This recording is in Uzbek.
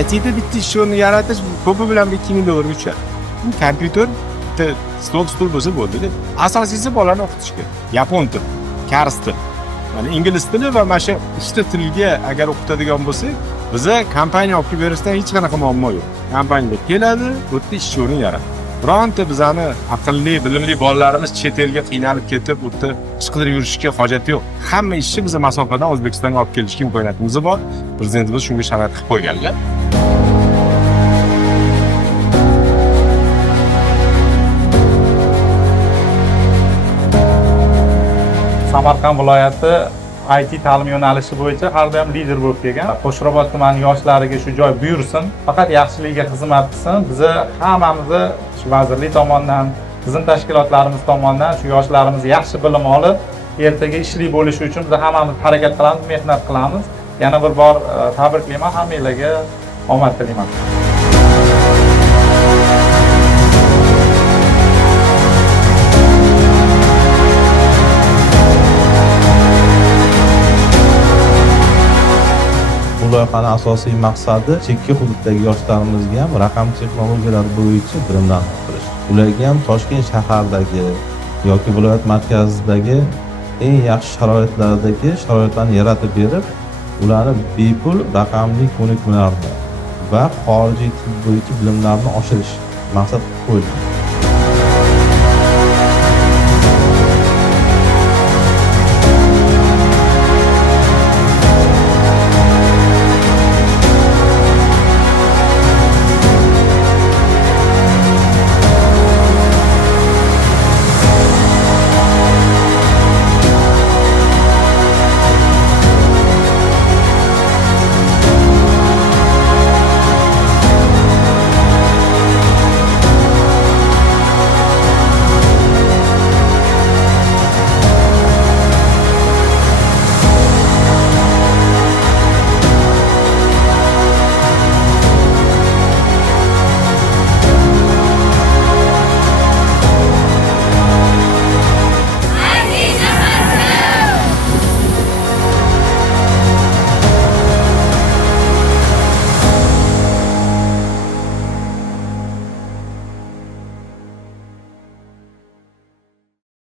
IT'da bitta ish o'rni yaratish ko'pi bilan $2000 tushadi. Bu kompyuter, bitta stul bo'lsa bo'ldi-da. Asosiysi bolani o'qitish kerak. Yapon tili, kars tili, mana ingliz tili va mana shu 3 ta tilga agar o'qitadigan bo'lsak, biza kompaniya olib kelib berishdan hech qanaqa muammo yo'q. Kompaniya keladi, bu yerda ish o'rni yaratadi. Bironta bizani aqlli, bilimli bolalarimiz chet elga qiynalib ketib, bu yerda ish qilib yurishga hojati yo'q. Hamma ishni biz masofadan O'zbekistonga olib kelishga imkoniyatimiz bor. Prezidentimiz shunga sharoit qilib qo'yganlar. Samarqand viloyati IT ta'lim yo'nalishi bo'yicha har doim lider bo'lib kelgan. Qo'shrobod tumani yoshlariga shu joy buyursin, faqat yaxshiligiga xizmat qilsin. Biza hammamizni shu vazirlik tomonidan, bizning tashkilotlarimiz tomonidan shu yoshlarimiz yaxshi bilim olib, ertaga ishli bo'lishi uchun biz hammamiz harakat qilamiz, mehnat qilamiz. Yana bir bor tabriklayman, hammanglarga omad tilayman. Bu loyihaning asosiy maqsadi chekka hududdagi yoshlarimizga ham raqam texnologiyalar bo'yicha bilimlantirish. Ularga ham Toshkent shahardagi yoki viloyat markazidagi eng yaxshi sharoitlarni yaratib berib, ularni bepul raqamli ko'nikmalarni va xorijiy til bo'yicha bilimlarni oshirish maqsad qo'yilgan.